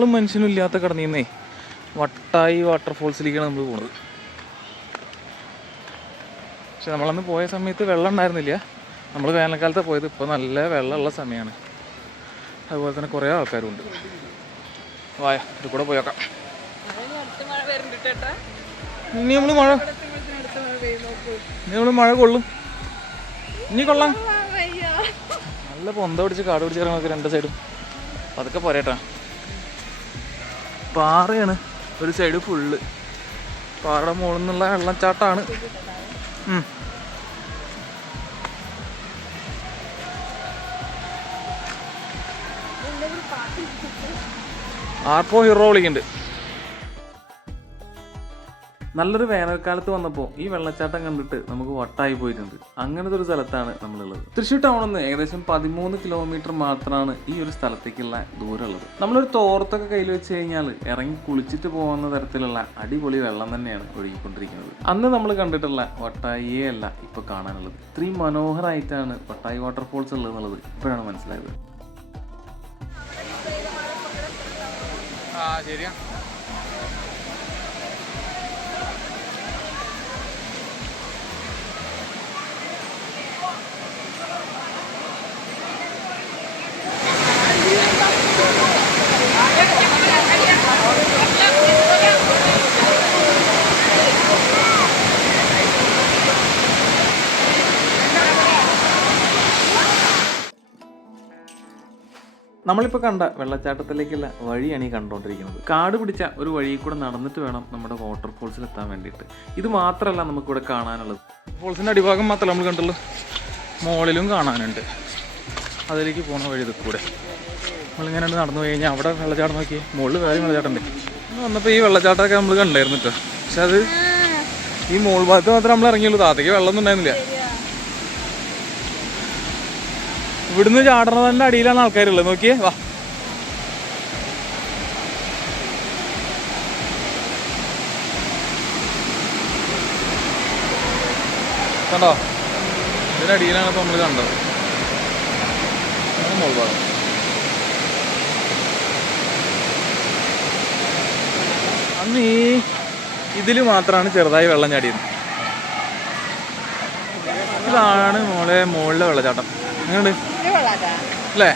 ഒരാളും മനുഷ്യനും ഇല്ലാത്ത കടന്നീന്നേ വട്ടായി വാട്ടർഫോൾസിലേക്കാണ് നമ്മൾ പോകുന്നത്. പക്ഷെ നമ്മളന്ന് പോയ സമയത്ത് വെള്ളം ഉണ്ടായിരുന്നില്ല. നമ്മൾ വേനൽക്കാലത്താണ് പോയത്. ഇപ്പോൾ നല്ല വെള്ളമുള്ള സമയമാണ്. അതുപോലെ തന്നെ കുറേ ആൾക്കാരുണ്ട്. വായ ഇത് കൂടെ പോയേക്കാം. ഇനി നമ്മൾ മഴ കൊള്ളും. ഇനി കൊള്ളാം. നല്ല പൊന്ത പിടിച്ച് കാട് പിടിച്ച് ഇറങ്ങി രണ്ട് സൈഡും. അതൊക്കെ പോരേട്ടാ. പാറയാണ് ഒരു സൈഡ് ഫുള്ള്. പാറയുടെ മുകളിൽ നിന്നുള്ള വെള്ളച്ചാട്ടമാണ്. ആർപ്പോ ഹീറോ വിളിക്കുന്നുണ്ട്. നല്ലൊരു വേനൽക്കാലത്ത് വന്നപ്പോൾ ഈ വെള്ളച്ചാട്ടം കണ്ടിട്ട് നമുക്ക് വട്ടായി പോയിട്ടുണ്ട്. അങ്ങനത്തെ ഒരു സ്ഥലത്താണ് നമ്മളുള്ളത്. തൃശ്ശൂർ ടൗണിൽ നിന്ന് ഏകദേശം 13 കിലോമീറ്റർ മാത്രമാണ് ഈ ഒരു സ്ഥലത്തേക്കുള്ള ദൂരമുള്ളത്. നമ്മളൊരു തോർത്തൊക്കെ കയ്യിൽ വെച്ച് കഴിഞ്ഞാൽ ഇറങ്ങി കുളിച്ചിട്ട് പോകുന്ന തരത്തിലുള്ള അടിപൊളി വെള്ളം തന്നെയാണ് ഒഴുകിക്കൊണ്ടിരിക്കുന്നത്. അന്ന് നമ്മൾ കണ്ടിട്ടുള്ള വട്ടായിയേ അല്ല ഇപ്പോൾ കാണാനുള്ളത്. ഇത്രയും മനോഹരമായിട്ടാണ് വട്ടായി വാട്ടർഫോൾസ് ഉള്ളത് എന്നുള്ളത് ഇപ്പോഴാണ് മനസ്സിലായത്. ശരിയാ. നമ്മളിപ്പോൾ കണ്ട വെള്ളച്ചാട്ടത്തിലേക്കുള്ള വഴിയാണ് ഈ കണ്ടുകൊണ്ടിരിക്കുന്നത്. കാട് പിടിച്ച ഒരു വഴിയിൽ കൂടെ നടന്നിട്ട് വേണം നമ്മുടെ വാട്ടർഫോൾസിൽ എത്താൻ വേണ്ടിയിട്ട്. ഇത് മാത്രമല്ല നമുക്കിവിടെ കാണാനുള്ളത്. ഫോൾസിൻ്റെ അടിഭാഗം മാത്രമല്ല നമ്മൾ കണ്ടുള്ളൂ, മുകളിലും കാണാനുണ്ട്. അതിലേക്ക് പോകുന്ന വഴി ഇത് കൂടെ നമ്മളിങ്ങനെ നടന്നു പോയി കഴിഞ്ഞാൽ അവിടെ വെള്ളച്ചാട്ടം നോക്കി മുകളിൽ വേറെ വെള്ളച്ചാട്ടം ഉണ്ട്. വന്നപ്പോൾ ഈ വെള്ളച്ചാട്ടമൊക്കെ നമ്മൾ കണ്ടായിരുന്നു കേട്ടോ. പക്ഷെ അത് ഈ മുകൾ ഭാഗത്ത് മാത്രമേ നമ്മൾ ഇറങ്ങിയുള്ളൂ. താഴത്തേക്ക് വെള്ളമൊന്നും ഉണ്ടായിരുന്നില്ല. ഇവിടുന്ന് ചാടണതിൻ്റെ അടിയിലാണ് ആൾക്കാരുള്ളത്. നോക്കിയേ, വാ. കണ്ടോ, ഇതിൻ്റെ അടിയിലാണ് ഇപ്പോൾ നമ്മൾ കണ്ടത്. മോൾ ഭാഗം അന്ന് ഇതിൽ മാത്രമാണ് ചെറുതായി വെള്ളം ചാടിയത്. ഇതാണ് മുകളിലെ വെള്ളച്ചാട്ടം. എങ്ങനെയുണ്ട് അല്ലേ?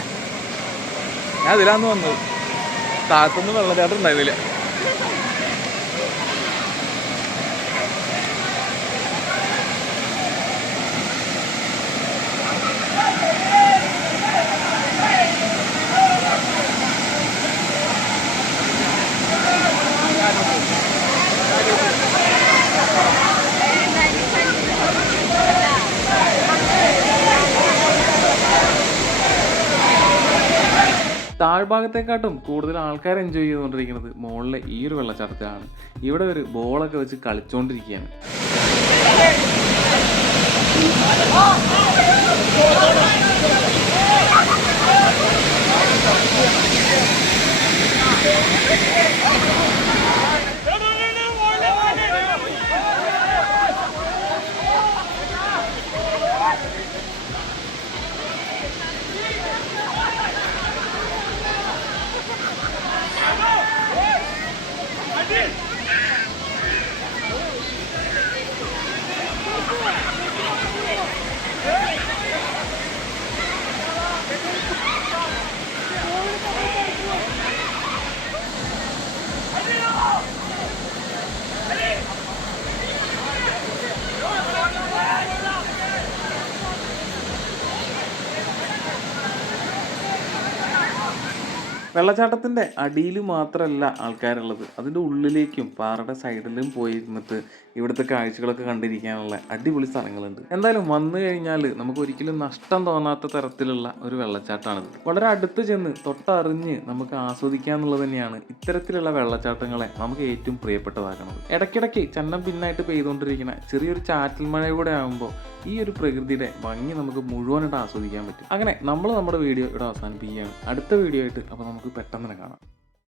ഞാൻ ഇതിലാന്ന് വന്നത്. താഴത്തൊന്നും വെള്ളച്ചാട്ടം ഉണ്ടായിരുന്നില്ല. താഴ്ഭാഗത്തെക്കാട്ടും കൂടുതൽ ആൾക്കാർ എൻജോയ് ചെയ്തുകൊണ്ടിരിക്കുന്നത് മുകളിലെ ഈ ഒരു വെള്ളച്ചാട്ടത്തിലാണ്. ഇവിടെ ഒരു ബോളൊക്കെ വെച്ച് കളിച്ചുകൊണ്ടിരിക്കുകയാണ്. വെള്ളച്ചാട്ടത്തിൻ്റെ അടിയിൽ മാത്രമല്ല ആൾക്കാരുള്ളത്, അതിൻ്റെ ഉള്ളിലേക്കും പാറയുടെ സൈഡിലും പോയി ഇരുന്നിട്ട് ഇവിടുത്തെ കാഴ്ചകളൊക്കെ കണ്ടിരിക്കാനുള്ള അടിപൊളി സ്ഥലങ്ങളുണ്ട്. എന്തായാലും വന്നു കഴിഞ്ഞാൽ നമുക്ക് ഒരിക്കലും നഷ്ടം തോന്നാത്ത തരത്തിലുള്ള ഒരു വെള്ളച്ചാട്ടമാണിത്. വളരെ അടുത്ത് ചെന്ന് തൊട്ടറിഞ്ഞ് നമുക്ക് ആസ്വദിക്കാന്നുള്ളത് തന്നെയാണ് ഇത്തരത്തിലുള്ള വെള്ളച്ചാട്ടങ്ങളെ നമുക്ക് ഏറ്റവും പ്രിയപ്പെട്ടതാക്കുന്നത്. ഇടയ്ക്കിടയ്ക്ക് ചന്നം പിന്നായിട്ട് പെയ്തുകൊണ്ടിരിക്കുന്ന ചെറിയൊരു ചാറ്റൽ മഴ കൂടെ ആകുമ്പോൾ ഈ ഒരു പ്രകൃതിയുടെ ഭംഗി നമുക്ക് മുഴുവനായിട്ട് ആസ്വദിക്കാൻ പറ്റും. അങ്ങനെ നമ്മൾ നമ്മുടെ വീഡിയോ ഇവിടെ അവസാനിപ്പിക്കുകയാണ്. അടുത്ത വീഡിയോ ആയിട്ട് അപ്പോൾ നമുക്ക് പെട്ടെന്ന് തന്നെ കാണാം.